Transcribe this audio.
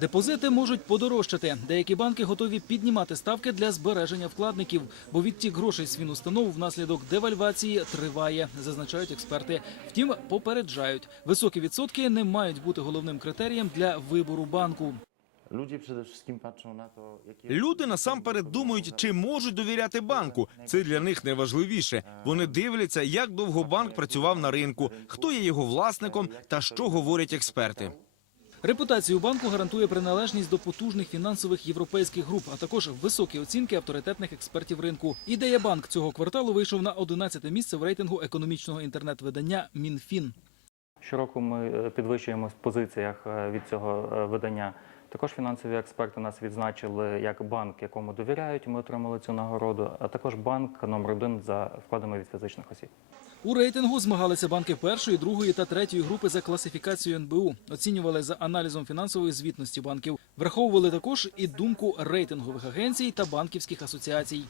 Депозити можуть подорожчати. Деякі банки готові піднімати ставки для збереження вкладників, бо відтік грошей з фінустанов внаслідок девальвації триває, зазначають експерти. Втім, попереджають, високі відсотки не мають бути головним критерієм для вибору банку. Люди насамперед думають, чи можуть довіряти банку. Це для них найважливіше. Вони дивляться, як довго банк працював на ринку, хто є його власником та що говорять експерти. Репутацію банку гарантує приналежність до потужних фінансових європейських груп, а також високі оцінки авторитетних експертів ринку. Ідея банк цього кварталу вийшов на 11 місце в рейтингу економічного інтернет-видання МінФін. Щороку ми е, підвищуємо в позиціях е, від цього е, видання. Також фінансові експерти нас відзначили як банк, якому довіряють. Ми отримали цю нагороду, а також банк номер один за вкладами від фізичних осіб. У рейтингу змагалися банки першої, другої та третьої групи за класифікацією НБУ. Оцінювали за аналізом фінансової звітності банків. Враховували також і думку рейтингових агенцій та банківських асоціацій.